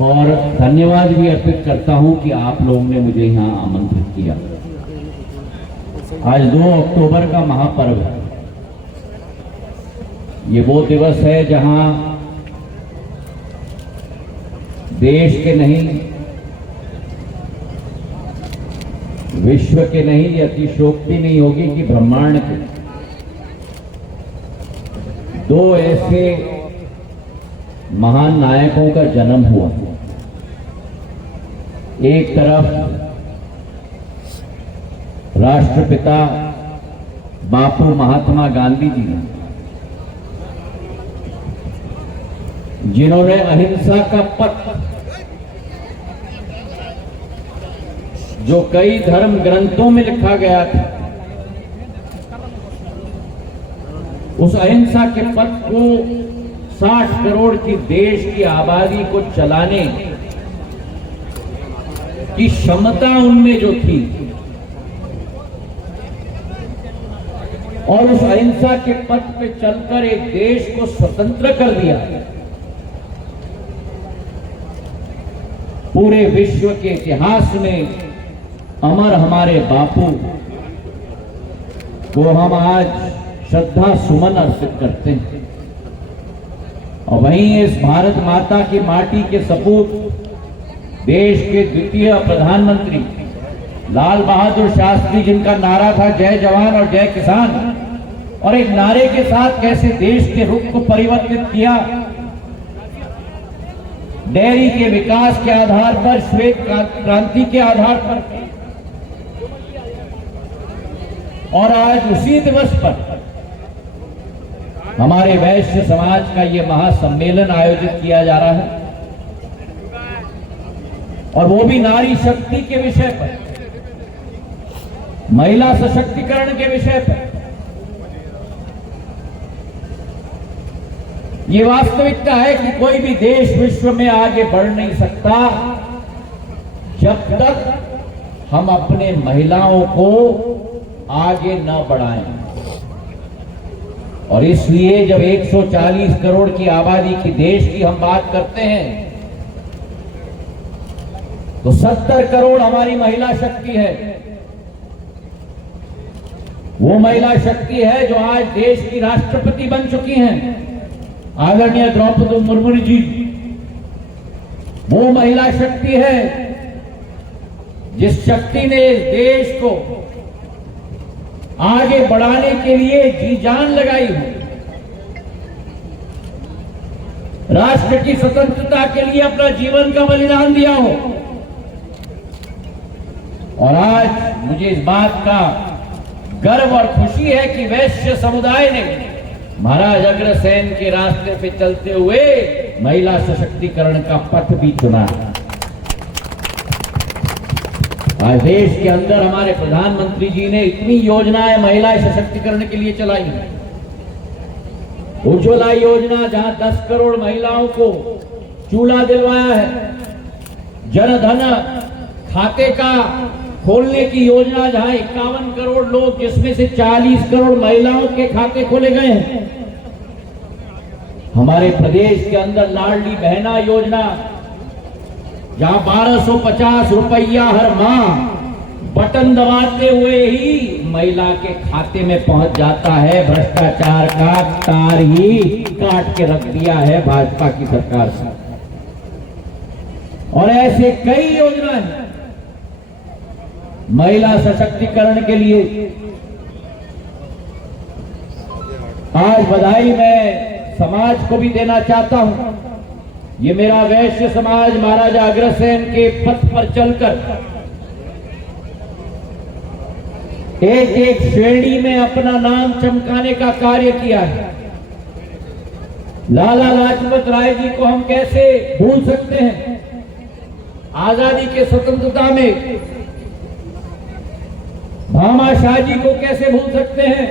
और धन्यवाद भी अर्पित करता हूं कि आप लोगों ने मुझे यहां आमंत्रित किया। आज 2 अक्टूबर का महापर्व है। ये वो दिवस है जहां देश के नहीं, विश्व के नहीं, ये अतिशयोक्ति नहीं होगी कि ब्रह्मांड के 2 ऐसे महान नायकों का जन्म हुआ। एक तरफ राष्ट्रपिता बापू महात्मा गांधी जी ने, जिन्होंने अहिंसा का पथ, जो कई धर्म ग्रंथों में लिखा गया था, उस अहिंसा के पथ को 60 करोड़ की देश की आबादी को चलाने की क्षमता उनमें जो थी, और उस अहिंसा के पथ पे चलकर एक देश को स्वतंत्र कर दिया। पूरे विश्व के इतिहास में अमर हमारे बापू को हम आज श्रद्धा सुमन अर्पित करते हैं। और वहीं इस भारत माता की माटी के सपूत, देश के द्वितीय प्रधानमंत्री लाल बहादुर शास्त्री, जिनका नारा था जय जवान और जय किसान, और एक नारे के साथ कैसे देश के रुख को परिवर्तित किया, डेयरी के विकास के आधार पर, श्वेत क्रांति के आधार पर, और आज उसी दिवस पर हमारे वैश्य समाज का ये महासम्मेलन आयोजित किया जा रहा है, और वो भी नारी शक्ति के विषय पर, महिला सशक्तिकरण के विषय पर। ये वास्तविकता है कि कोई भी देश विश्व में आगे बढ़ नहीं सकता जब तक हम अपने महिलाओं को आगे न बढ़ाएं। और इसलिए जब 140 करोड़ की आबादी की देश की हम बात करते हैं, तो 70 करोड़ हमारी महिला शक्ति है। वो महिला शक्ति है जो आज देश की राष्ट्रपति बन चुकी हैं, आदरणीय द्रौपदी मुर्मू जी। वो महिला शक्ति है जिस शक्ति ने इस देश को आगे बढ़ाने के लिए जी जान लगाई हो, राष्ट्र की स्वतंत्रता के लिए अपना जीवन का बलिदान दिया हो। और आज मुझे इस बात का गर्व और खुशी है कि वैश्य समुदाय ने महाराज अग्रसेन के रास्ते पे चलते हुए महिला सशक्तिकरण का पथ भी चुना। आज देश के अंदर हमारे प्रधानमंत्री जी ने इतनी योजनाएं महिला सशक्तिकरण के लिए चलाई हैं। उज्ज्वला योजना, जहां 10 करोड़ महिलाओं को चूल्हा दिलवाया है। जनधन खाते का खोलने की योजना, जहां 51 करोड़ लोग, जिसमें से 40 करोड़ महिलाओं के खाते खोले गए हैं। हमारे प्रदेश के अंदर लाडली बहना योजना, जहां 1250 रुपया हर माह बटन दबाते हुए ही महिला के खाते में पहुंच जाता है। भ्रष्टाचार का तार ही काट के रख दिया है भाजपा की सरकार से। और ऐसे कई योजनाएं महिला सशक्तिकरण के लिए। आज बधाई मैं समाज को भी देना चाहता हूं। ये मेरा वैश्य समाज महाराजा अग्रसेन के पथ पर चलकर एक एक श्रेणी में अपना नाम चमकाने का कार्य किया है। लाला लाजपत राय जी को हम कैसे भूल सकते हैं। आजादी के स्वतंत्रता में भामाशाह जी को कैसे भूल सकते हैं।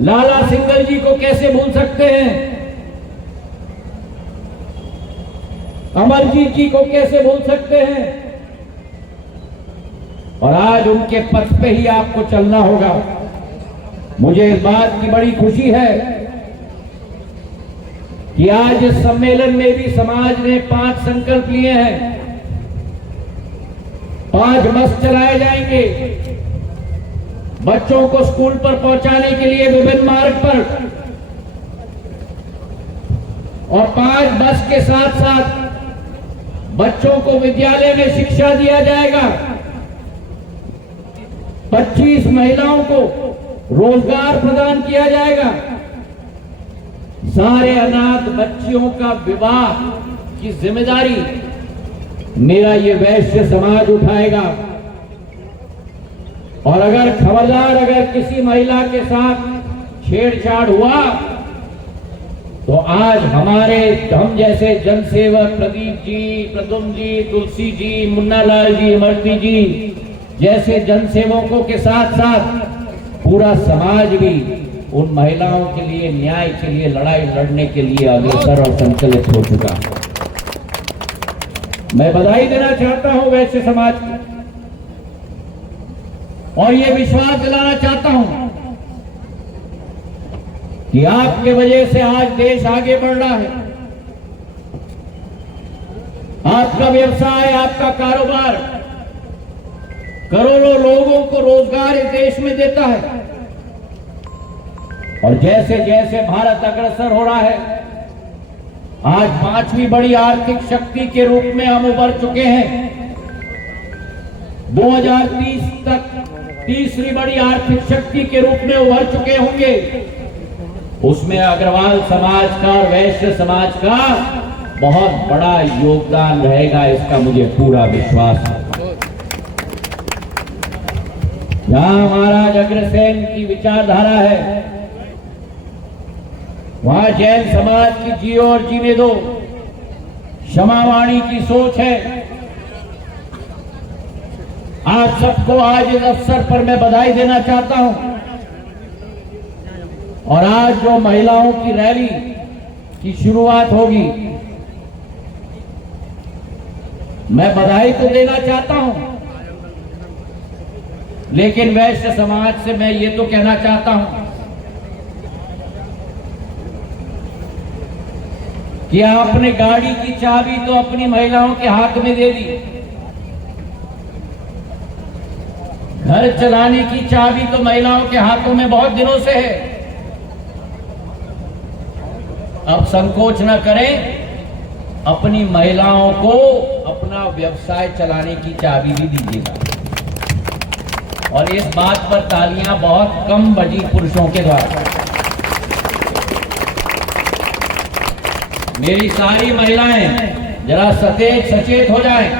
लाला सिंगल जी को कैसे भूल सकते हैं। अमरजीत जी को कैसे भूल सकते हैं। और आज उनके पथ पे ही आपको चलना होगा। मुझे इस बात की बड़ी खुशी है कि आज इस सम्मेलन में भी समाज ने 5 संकल्प लिए हैं। 5 बस चलाए जाएंगे बच्चों को स्कूल पर पहुंचाने के लिए विभिन्न मार्ग पर, और 5 बस के साथ साथ बच्चों को विद्यालय में शिक्षा दिया जाएगा। 25 महिलाओं को रोजगार प्रदान किया जाएगा। सारे अनाथ बच्चियों का विवाह की जिम्मेदारी मेरा ये वैश्य समाज उठाएगा। और अगर खबरदार अगर किसी महिला के साथ छेड़छाड़ हुआ तो आज हम जैसे जनसेवक प्रदीप जी, प्रदुम जी, तुलसी जी, मुन्नालाल जी, इमरती जी जैसे जनसेवकों के साथ साथ पूरा समाज भी उन महिलाओं के लिए, न्याय के लिए लड़ाई लड़ने के लिए अग्रसर और संकल्पित हो चुका। मैं बधाई देना चाहता हूं वैश्य समाज को, और ये विश्वास दिलाना चाहता हूं कि आपके वजह से आज देश आगे बढ़ रहा है। आपका व्यवसाय, आपका कारोबार करोड़ों लोगों को रोजगार इस देश में देता है। और जैसे जैसे भारत अग्रसर हो रहा है, आज 5वीं बड़ी आर्थिक शक्ति के रूप में हम उभर चुके हैं। 2030 तक तीसरी बड़ी आर्थिक शक्ति के रूप में उभर चुके होंगे। उसमें अग्रवाल समाज का और वैश्य समाज का बहुत बड़ा योगदान रहेगा, इसका मुझे पूरा विश्वास है। जहां महाराज अग्रसेन की विचारधारा है, वहां जैन समाज की जियो और जीने दो क्षमावाणी की सोच है। आप सबको आज इस अवसर पर मैं बधाई देना चाहता हूं। और आज जो महिलाओं की रैली की शुरुआत होगी, मैं बधाई तो देना चाहता हूं, लेकिन वैश्य समाज से मैं ये तो कहना चाहता हूं कि आपने गाड़ी की चाबी तो अपनी महिलाओं के हाथ में दे दी, घर चलाने की चाबी तो महिलाओं के हाथों में बहुत दिनों से है। अब संकोच न करें, अपनी महिलाओं को अपना व्यवसाय चलाने की चाबी भी दीजिएगा। और इस बात पर तालियां बहुत कम बजी पुरुषों के द्वारा। मेरी सारी महिलाएं जरा सचेत हो जाएं।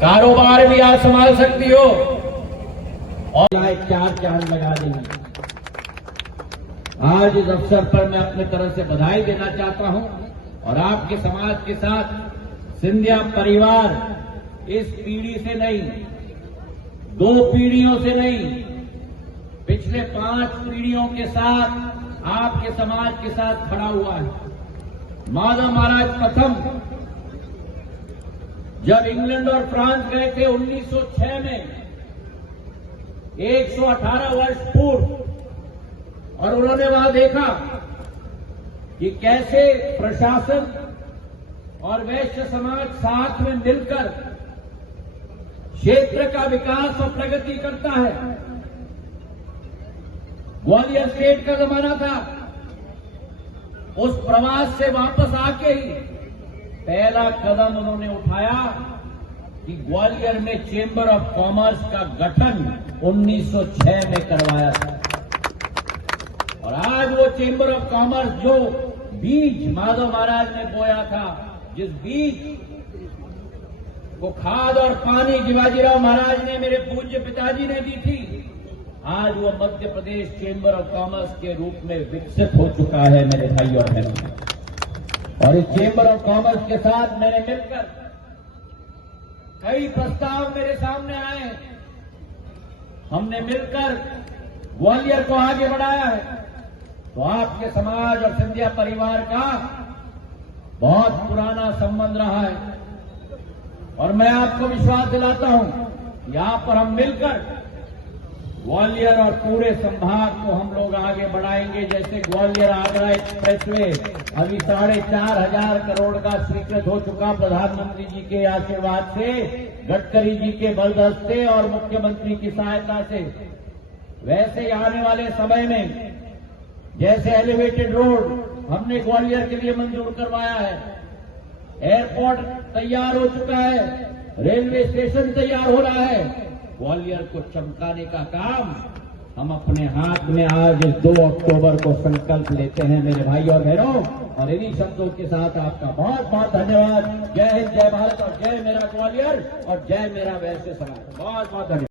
कारोबार भी आप संभाल सकती हो और 4 चांद लगा देंगी। आज इस अवसर पर मैं अपने तरफ से बधाई देना चाहता हूं, और आपके समाज के साथ सिंधिया परिवार इस पीढ़ी से नहीं, 2 पीढ़ियों से नहीं, पिछले 5 पीढ़ियों के साथ आपके समाज के साथ खड़ा हुआ है। माधव महाराज प्रथम जब इंग्लैंड और फ्रांस गए थे 1906 में, 118 वर्ष पूर्व, और उन्होंने वहां देखा कि कैसे प्रशासन और वैश्य समाज साथ में मिलकर क्षेत्र का विकास और प्रगति करता है। ग्वालियर स्टेट का जमाना था। उस प्रवास से वापस आके ही पहला कदम उन्होंने उठाया कि ग्वालियर में चेंबर ऑफ कॉमर्स का गठन 1906 में करवाया था। और आज वो चेंबर ऑफ कॉमर्स जो बीज माधव महाराज ने बोया था, जिस बीज को खाद और पानी शिवाजीराव महाराज ने, मेरे पूज्य पिताजी ने दी थी, आज वो Madhya Pradesh chamber of commerce के रूप में विकसित हो चुका है मेरे भाई और बहनों। और इस चेंबर ऑफ कॉमर्स के साथ मैंने मिलकर कई प्रस्ताव मेरे सामने आए। हमने मिलकर ग्वालियर को आगे बढ़ाया है। तो आपके समाज और सिंधिया परिवार का बहुत पुराना संबंध रहा है, और मैं आपको विश्वास दिलाता हूं, यहां पर हम मिलकर ग्वालियर और पूरे संभाग को हम लोग आगे बढ़ाएंगे। जैसे ग्वालियर आगरा एक्सप्रेसवे अभी 4,500 करोड़ का स्वीकृत हो चुका प्रधानमंत्री जी के आशीर्वाद से, गडकरी जी के बलदस्ते और मुख्यमंत्री की सहायता से। वैसे आने वाले समय में जैसे एलिवेटेड रोड हमने ग्वालियर के लिए मंजूर करवाया है, एयरपोर्ट तैयार हो चुका है, रेलवे स्टेशन तैयार हो रहा है, ग्वालियर को चमकाने का काम हम अपने हाथ में आज इस 2 अक्टूबर को संकल्प लेते हैं मेरे भाई और बहनों। और इन्हीं शब्दों के साथ आपका बहुत बहुत धन्यवाद। जय हिंद, जय भारत और जय मेरा ग्वालियर और जय मेरा वैश्य समाज। बहुत बहुत धन्यवाद।